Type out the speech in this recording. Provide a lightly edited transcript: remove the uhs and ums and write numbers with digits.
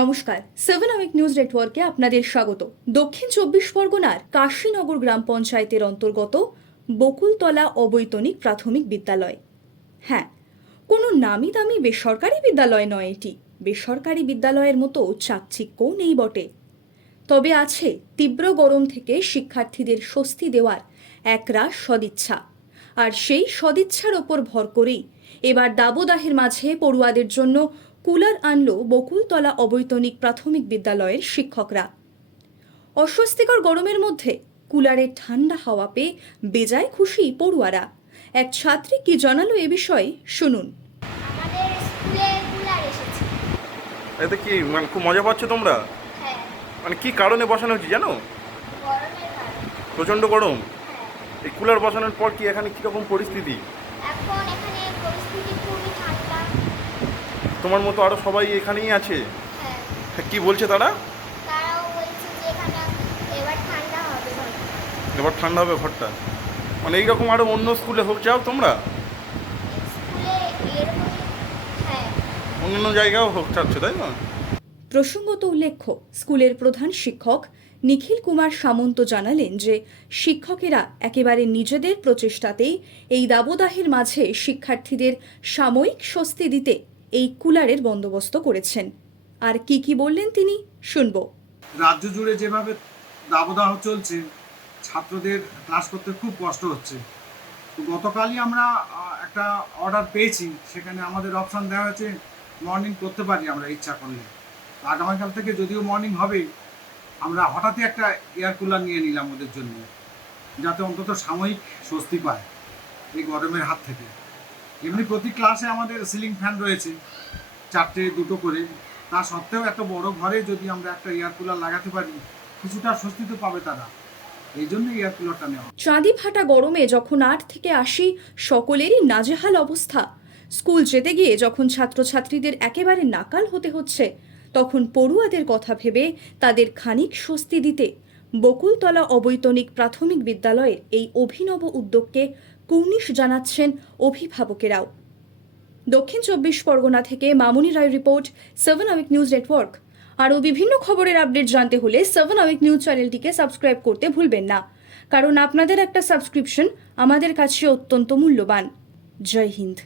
নমস্কার, 7 hour news নেটওয়ার্কে আপনাদের স্বাগত। দক্ষিণ 24 পরগনার কাশীনগর গ্রাম পঞ্চায়েতের অন্তর্গত বকুলতলা অবৈতনিক প্রাথমিক বিদ্যালয়। হ্যাঁ, কোনো নামি দামি বেসরকারি বিদ্যালয় নয় এটি। বেসরকারি বিদ্যালয়ের মতো চাকচিক্যও নেই বটে, তবে আছে তীব্র গরম থেকে শিক্ষার্থীদের স্বস্তি দেওয়ার একরাশ সদিচ্ছা। আর সেই সদিচ্ছার ওপর ভর করেই এবার দাবদাহের মাঝে পড়ুয়াদের জন্য কুলার আনলো বকুলতলা অবৈতনিক প্রাথমিক বিদ্যালয়ের শিক্ষকরা। অস্বস্তিকর গরমের মধ্যে কুলারের ঠান্ডা হাওয়া পেয়ে বেজায় খুশি পড়ুয়ারা। এক ছাত্রী কি জানালো এ বিষয়ে শুনুন। আমাদের স্কুলে কুলার এসেছে। এতে কি খুব মজা পাচ্ছ তোমরা? হ্যাঁ, কি কারণে বসানো হচ্ছে জানো? গরমের কারণে। প্রচণ্ড গরম। হ্যাঁ, এই কুলার বসানোর পর কি এখানে কীরকম পরিস্থিতি? এখন এখানে পরিস্থিতি খুবই ঠান্ডা। তোমার মতো আরও সবাই এখানেই আছে? হ্যাঁ, কি বলছে তারা? তারাও বলছে যে এখানে এবার ঠান্ডা হবে ঘরটা। এবার ঠান্ডা হবে ঘরটা। এইরকম আরও অন্য স্কুলে হোক যাও তোমরা? স্কুলে এরকমই। হ্যাঁ, অন্য জায়গাও হোক চাচ্ছ, তাই না? প্রসঙ্গত উল্লেখ্য, স্কুলের প্রধান শিক্ষক নিখিল কুমার সামন্ত জানালেন যে শিক্ষকেরা একেবারে নিজেদের প্রচেষ্টাতেই এই দাবদাহের মাঝে শিক্ষার্থীদের সাময়িক স্বস্তি দিতে এই কুলারের বন্দোবস্ত করেছেন। আর কি বললেন তিনি শুনব। রাজ্য জুড়ে যেভাবে দাবদাহ চলছে, ছাত্রদের ক্লাস করতে খুব কষ্ট হচ্ছে। তো গতকালই আমরা একটা অর্ডার পেয়েছি, সেখানে আমাদের অপশান দেওয়া হয়েছে মর্নিং করতে পারি আমরা ইচ্ছা করলে। আগামীকাল থেকে যদিও মর্নিং হবে, আমরা হঠাৎই একটা এয়ার কুলার নিয়ে নিলাম ওদের জন্য, যাতে অন্তত সাময়িক স্বস্তি পায় এই গরমের হাত থেকে। এমনি প্রতি ক্লাসে আমাদের সিলিং ফ্যান রয়েছে, 4টে 2টো করে। তা সত্ত্বেও এত বড় ঘরে যদি আমরা একটা এয়ার কুলার লাগাতে পারি, কিছুটা স্বস্তি তো পাবে তারা। এই জন্য এয়ার কুলারটা নেওয়া। চাঁদি ফাটা গরমে যখন 8 থেকে 80 সকলেরই নাজেহাল অবস্থা, স্কুল যেতে গিয়ে যখন ছাত্রছাত্রীদের একেবারে নাকাল হতে হচ্ছে, তখন পড়ুয়াদের কথা ভেবে তাদের খানিক স্বস্তি দিতে বকুলতলা অবৈতনিক প্রাথমিক বিদ্যালয়ের এই অভিনব উদ্যোগকে কুর্নিশ জানাচ্ছেন অভিভাবকেরাও। দক্ষিণ 24 পরগনা থেকে মামুনি রায় রিপোর্ট, 7 আওয়ার নিউজ নেটওয়ার্ক। আরও বিভিন্ন খবরের আপডেট জানতে হলে 7 আওয়ার নিউজ চ্যানেলটিকে সাবস্ক্রাইব করতে ভুলবেন না, কারণ আপনাদের একটা সাবস্ক্রিপশন আমাদের কাছে অত্যন্ত মূল্যবান। জয় হিন্দ।